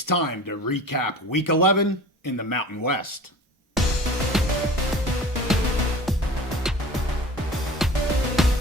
It's time to recap Week 11 in the Mountain West.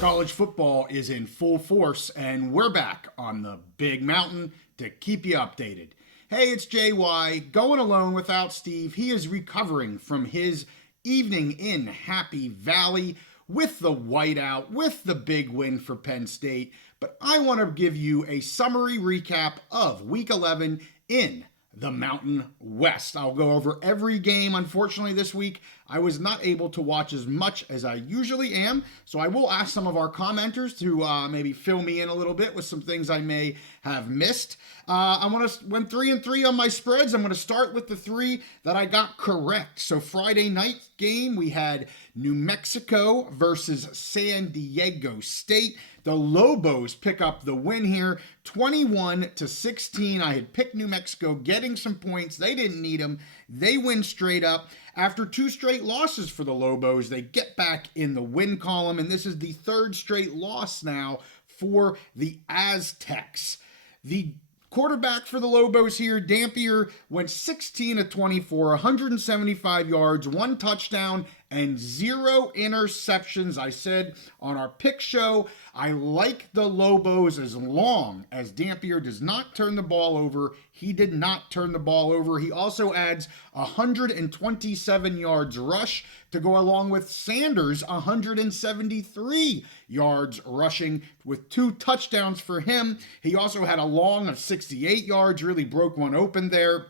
College football is in full force, and we're back on the Big Mountain to keep you updated. Hey, it's JY, going alone without Steve. He is recovering from his evening in Happy Valley with the whiteout, with the big win for Penn State. But I want to give you a summary recap of Week 11 in the Mountain West. I'll go over every game. Unfortunately, this week, I was not able to watch as much as I usually am, so I will ask some of our commenters to maybe fill me in a little bit with some things I may have missed. I went 3-3 on my spreads. I'm going to start with the 3 that I got correct. So Friday night game, we had New Mexico versus San Diego State. The Lobos pick up the win here, 21-16. I had picked New Mexico getting some points. They didn't need them. They win straight up. After 2 straight losses for the Lobos, they get back in the win column, and this is the 3rd straight loss now for the Aztecs. The quarterback for the Lobos here, Dampier, went 16-24, 175 yards, 1 touchdown, and 0 interceptions. I said on our pick show, I like the Lobos as long as Dampier does not turn the ball over. He did not turn the ball over. He also adds 127 yards rush to go along with Sanders' 173 yards rushing with 2 touchdowns for him. He also had a long of 68 yards, really broke one open there.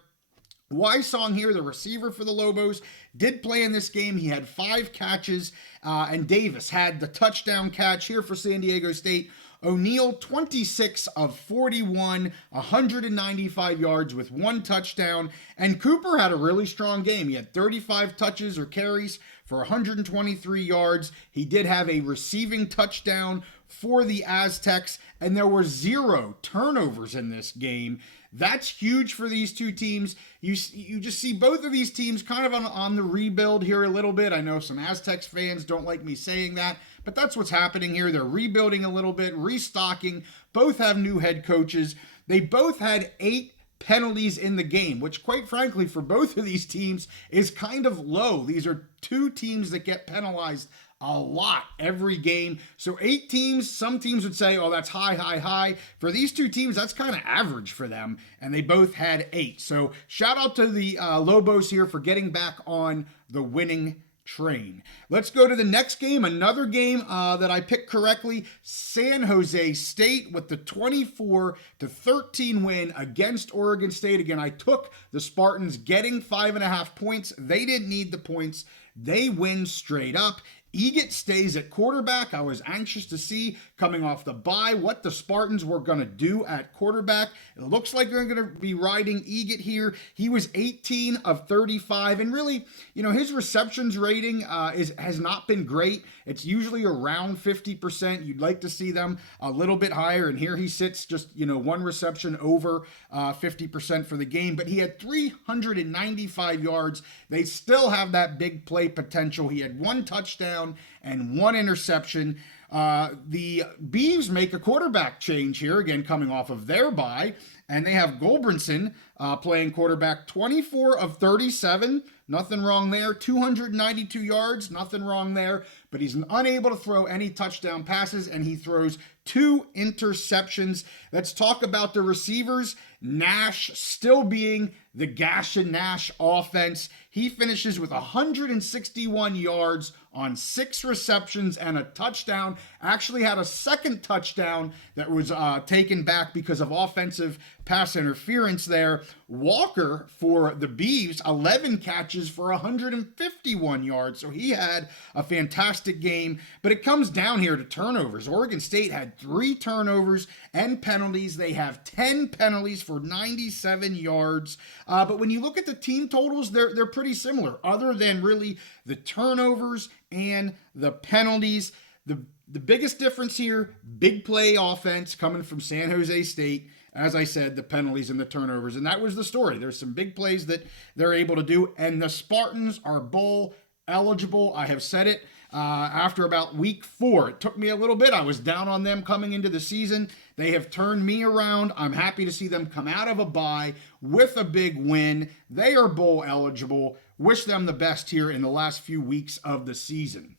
Wysong here, the receiver for the Lobos, did play in this game. He had 5 catches, and Davis had the touchdown catch here for San Diego State. O'Neal, 26 of 41, 195 yards with 1 touchdown. And Cooper had a really strong game. He had 35 touches or carries for 123 yards. He did have a receiving touchdown for the Aztecs, and there were 0 turnovers in this game. That's huge for these two teams. You just see both of these teams kind of on the rebuild here a little bit. I know some Aztecs fans don't like me saying that, but that's what's happening here. They're rebuilding a little bit, restocking. Both have new head coaches. They both had 8 penalties in the game, which quite frankly for both of these teams is kind of low. These are 2 teams that get penalized a lot every game. So 8 teams, some teams would say, oh, that's high. For these 2 teams, that's kind of average for them, and they both had 8. So shout out to the Lobos here for getting back on the winning train. Let's go to the next game, another game that I picked correctly. San Jose State with the 24-13 win against Oregon State. Again, I took the Spartans getting 5.5 points. They didn't need the points. They win straight up. Eget stays at quarterback. I was anxious to see, coming off the bye, what the Spartans were going to do at quarterback. It looks like they're going to be riding Eget here. He was 18 of 35, and really, his receptions rating has not been great. It's usually around 50%. You'd like to see them a little bit higher, and here he sits just, 1 reception over 50% for the game, but he had 395 yards. They still have that big play potential. He had 1 touchdown and 1 interception. The Beavs make a quarterback change here, again coming off of their bye, and they have Goldbrinson playing quarterback, 24 of 37, nothing wrong there, 292 yards, nothing wrong there, but he's unable to throw any touchdown passes, and he throws 2 interceptions. Let's talk about the receivers. Nash still being the Gash and Nash offense. He finishes with 161 yards on 6 receptions and a touchdown. Actually had a second touchdown that was taken back because of offensive pass interference there. Walker for the Beavs, 11 catches for 151 yards. So he had a fantastic game, but it comes down here to turnovers. Oregon State had 3 turnovers and penalties. They have 10 penalties for 97 yards. But when you look at the team totals, they're pretty similar, other than really the turnovers and the penalties. The biggest difference here, big play offense coming from San Jose State. As I said, the penalties and the turnovers, and that was the story. There's some big plays that they're able to do, and the Spartans are bowl eligible. I have said it after about week 4. It took me a little bit. I was down on them coming into the season. They have turned me around. I'm happy to see them come out of a bye with a big win. They are bowl eligible. Wish them the best here in the last few weeks of the season.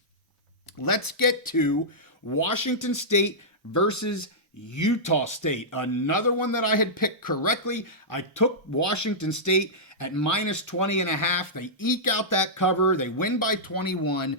Let's get to Washington State versus Utah State. Another one that I had picked correctly. I took Washington State at minus 20.5. They eke out that cover. They win by 21.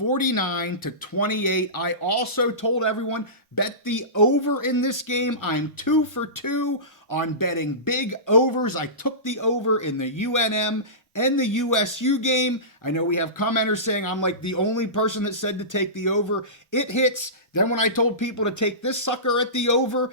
49-28. I also told everyone, bet the over in this game. I'm 2 for 2 on betting big overs. I took the over in the UNM and the USU game. I know we have commenters saying I'm like the only person that said to take the over. It hits. Then when I told people to take this sucker at the over,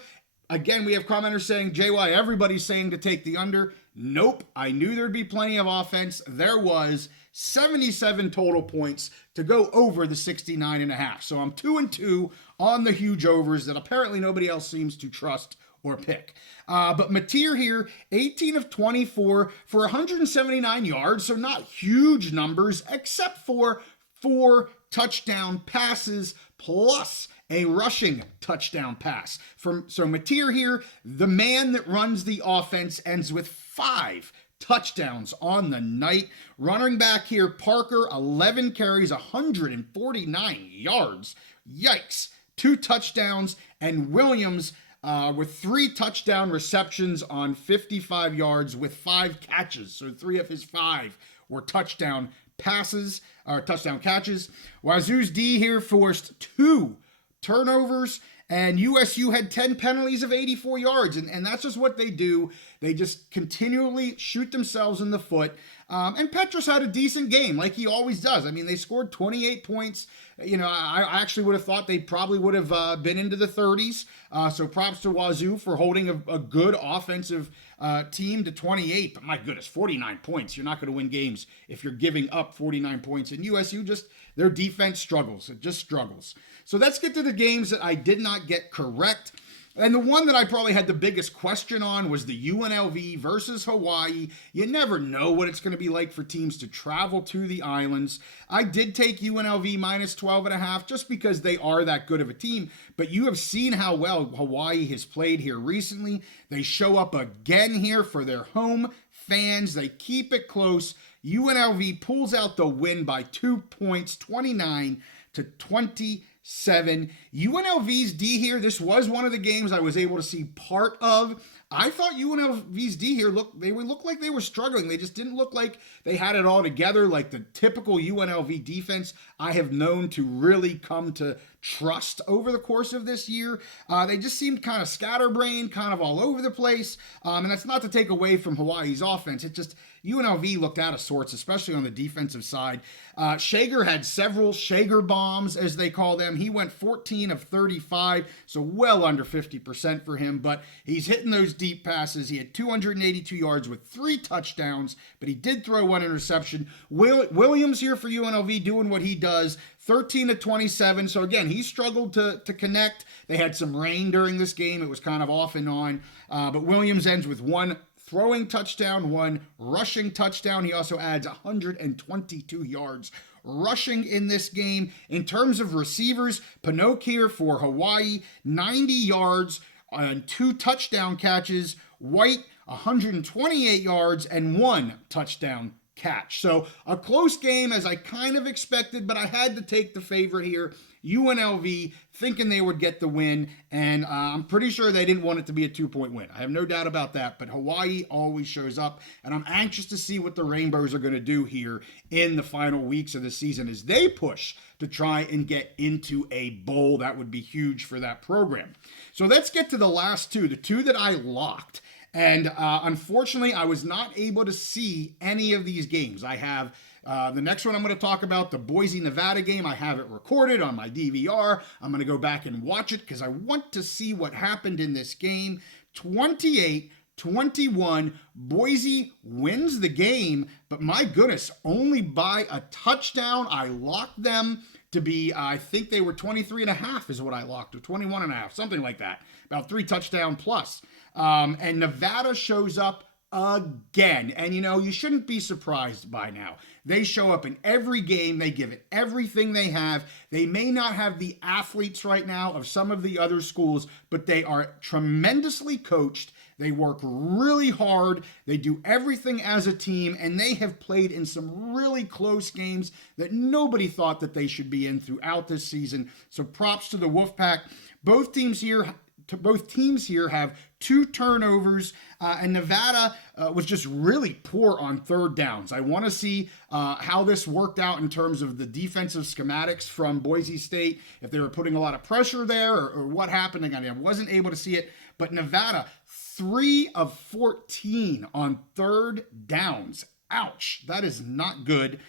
again, we have commenters saying, JY, everybody's saying to take the under. Nope. I knew there'd be plenty of offense. There was 77 total points to go over the 69.5. So I'm 2 and 2 on the huge overs that apparently nobody else seems to trust or pick. But Mateer here, 18 of 24 for 179 yards. So not huge numbers, except for 4 touchdown passes plus a rushing touchdown pass. So Mateer here, the man that runs the offense, ends with 5 touchdowns on the night. Running back here, Parker, 11 carries, 149 yards. Yikes. 2 touchdowns. And Williams with 3 touchdown receptions on 55 yards with 5 catches. So 3 of his 5 were touchdown passes, or touchdown catches. Wazoo's D here forced 2 turnovers, and USU had 10 penalties of 84 yards, and that's just what they do. They just continually shoot themselves in the foot. And Petras had a decent game, like he always does. I mean, they scored 28 points. You know, I actually would have thought they probably would have been into the 30s. So props to Wazoo for holding a good offensive team to 28. But my goodness, 49 points. You're not going to win games if you're giving up 49 points. And USU their defense struggles. It just struggles. So let's get to the games that I did not get correct. And the one that I probably had the biggest question on was the UNLV versus Hawaii. You never know what it's going to be like for teams to travel to the islands. I did take UNLV minus 12.5 just because they are that good of a team. But you have seen how well Hawaii has played here recently. They show up again here for their home fans. They keep it close. UNLV pulls out the win by 2 points, 29-27. UNLV's D here, this was one of the games I was able to see part of. I thought UNLV's D here looked like they were struggling. They just didn't look like they had it all together, like the typical UNLV defense I have known to really come to trust over the course of this year. They just seemed kind of scatterbrained, kind of all over the place. And that's not to take away from Hawaii's offense. It just, UNLV looked out of sorts, especially on the defensive side. Shager had several Shager bombs, as they call them. He went 14 of 35, so well under 50% for him, but he's hitting those deep passes. He had 282 yards with 3 touchdowns, but he did throw 1 interception. Williams here for UNLV doing what he does, 13-27. So again, he struggled to connect. They had some rain during this game. It was kind of off and on, but Williams ends with 1 throwing touchdown, 1 rushing touchdown. He also adds 122 yards rushing in this game. In terms of receivers, Pinocchio here for Hawaii, 90 yards and 2 touchdown catches. White, 128 yards and 1 touchdown catch. So a close game, as I kind of expected, but I had to take the favorite here. UNLV, thinking they would get the win, and I'm pretty sure they didn't want it to be a 2-point win. I have no doubt about that, but Hawaii always shows up, and I'm anxious to see what the Rainbows are going to do here in the final weeks of the season as they push to try and get into a bowl. That would be huge for that program. So let's get to the last 2, the 2 that I locked. And unfortunately, I was not able to see any of these games. I have the next one I'm going to talk about, the Boise, Nevada game. I have it recorded on my DVR. I'm going to go back and watch it because I want to see what happened in this game. 28-21, Boise wins the game, but my goodness, only by a touchdown. I locked them to be, I think they were 23.5 is what I locked, or 21.5, something like that. About 3 touchdown plus. And Nevada shows up again. And you shouldn't be surprised by now. They show up in every game. They give it everything they have. They may not have the athletes right now of some of the other schools, but they are tremendously coached. They work really hard. They do everything as a team, and they have played in some really close games that nobody thought that they should be in throughout this season. So props to the Wolfpack. Both teams here have 2 turnovers, and Nevada was just really poor on third downs. I want to see how this worked out in terms of the defensive schematics from Boise State, if they were putting a lot of pressure there or what happened. Again, I wasn't able to see it, but Nevada, 3 of 14 on third downs. Ouch, that is not good.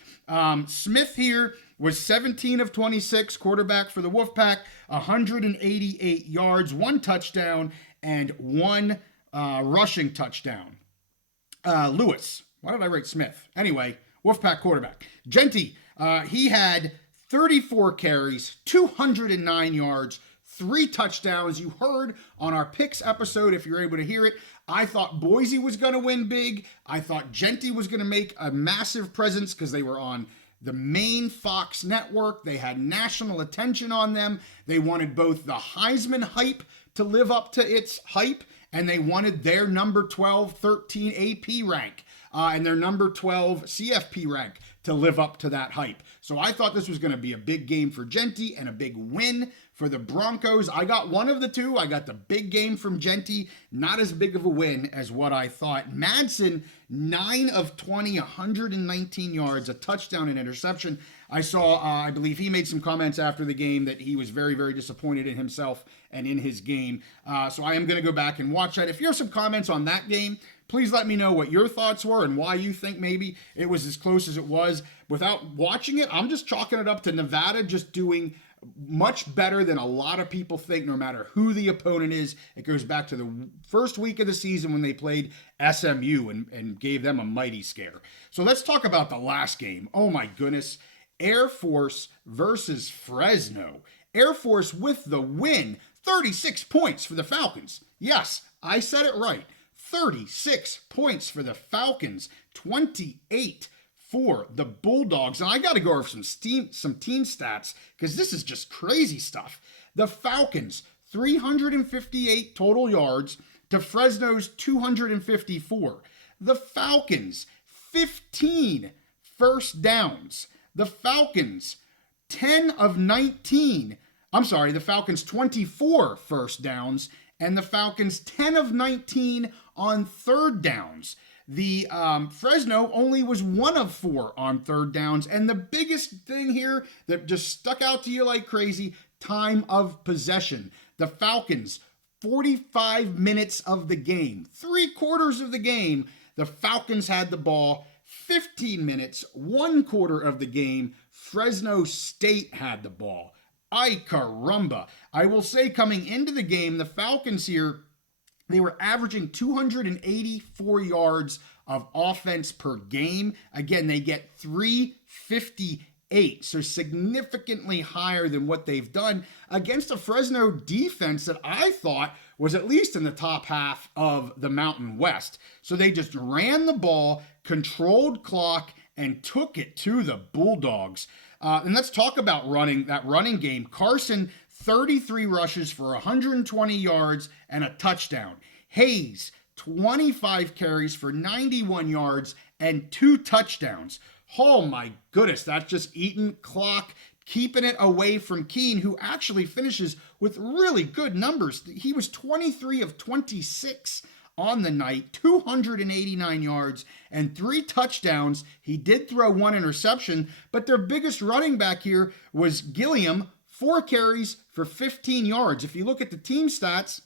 Smith here was 17 of 26, quarterback for the Wolfpack, 188 yards, 1 touchdown, and 1 rushing touchdown. Lewis, why did I write Smith? Anyway, Wolfpack quarterback. Genty, he had 34 carries, 209 yards, 3 touchdowns. You heard on our picks episode, if you're able to hear it, I thought Boise was going to win big. I thought Genty was going to make a massive presence because they were on the main Fox network. They had national attention on them. They wanted both the Heisman hype to live up to its hype, and they wanted their number 12, 13 AP rank and their number 12 CFP rank to live up to that hype. So I thought this was going to be a big game for Genty and a big win for the Broncos. I got one of the two. I got the big game from Genty, not as big of a win as what I thought. Madsen, 9 of 20, 119 yards, a touchdown and interception. I saw, I believe he made some comments after the game that he was very, very disappointed in himself and in his game. So I am going to go back and watch that. If you have some comments on that game, please let me know what your thoughts were and why you think maybe it was as close as it was. Without watching it, I'm just chalking it up to Nevada just doing much better than a lot of people think, no matter who the opponent is. It goes back to the first week of the season when they played SMU and gave them a mighty scare. So let's talk about the last game. Oh my goodness. Air Force versus Fresno. Air Force with the win. 36 points for the Falcons. Yes, I said it right. 36 points for the Falcons. 28 for the Bulldogs. And I got to go over some team stats because this is just crazy stuff. The Falcons, 358 total yards to Fresno's 254. The Falcons, 15 first downs. The Falcons, 10 of 19. I'm sorry, the Falcons 24 first downs, and the Falcons 10 of 19 on third downs. The Fresno only was 1 of 4 on third downs, and the biggest thing here that just stuck out to you like crazy, time of possession. The Falcons, 45 minutes of the game, 3/4 of the game, the Falcons had the ball. 15 minutes, 1/4 of the game, Fresno State had the ball. Ay caramba. I will say coming into the game, the Falcons here, they were averaging 284 yards of offense per game. Again, they get 358, so significantly higher than what they've done against a Fresno defense that I thought was at least in the top half of the Mountain West. So they just ran the ball, controlled clock, and took it to the Bulldogs. And let's talk about that running game. Carson, 33 rushes for 120 yards and a touchdown. Hayes, 25 carries for 91 yards and 2 touchdowns. Oh my goodness, that's just eating clock, keeping it away from Keene, who actually finishes with really good numbers. He was 23 of 26 on the night, 289 yards and 3 touchdowns. He did throw 1 interception, but their biggest running back here was Gilliam, 4 carries for 15 yards. If you look at the team stats,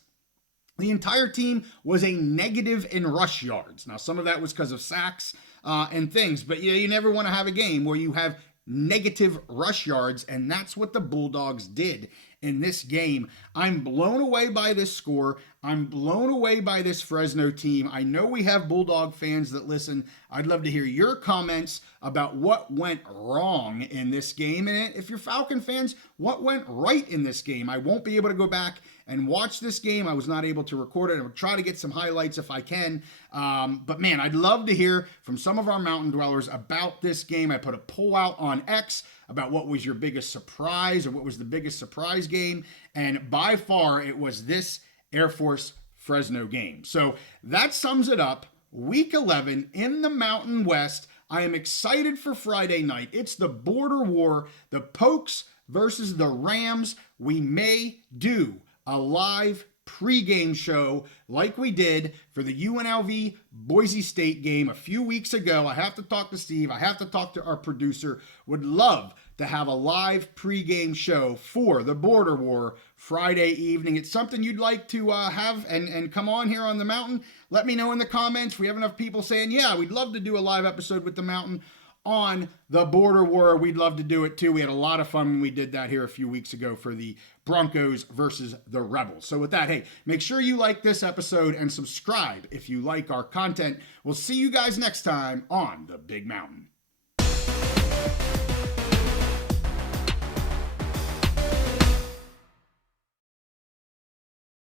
the entire team was a negative in rush yards. Now, some of that was because of sacks and things, but you never want to have a game where you have negative rush yards, and that's what the Bulldogs did in this game. I'm blown away by this score. I'm blown away by this Fresno team. I know we have Bulldog fans that listen. I'd love to hear your comments about what went wrong in this game. And if you're Falcon fans, what went right in this game? I won't be able to go back and watch this game. I was not able to record it. I'll try to get some highlights if I can. But man, I'd love to hear from some of our mountain dwellers about this game. I put a poll out on X about what was your biggest surprise or what was the biggest surprise game. And by far, it was this Air Force Fresno game. So that sums it up. Week 11 in the Mountain West. I am excited for Friday night. It's the border war, the Pokes versus the Rams. We may do a live pregame show like we did for the UNLV Boise State game a few weeks ago. I have to talk to Steve. I have to talk to our producer. Would love to have a live pregame show for the border war Friday evening. It's something you'd like to have and come on here on the mountain. Let me know in the comments. We have enough people saying, yeah, we'd love to do a live episode with the mountain on the border war. We'd love to do it too. We had a lot of fun when we did that here a few weeks ago for the Broncos versus the Rebels. So with that, hey, make sure you like this episode and subscribe if you like our content. We'll see you guys next time on the Big Mountain.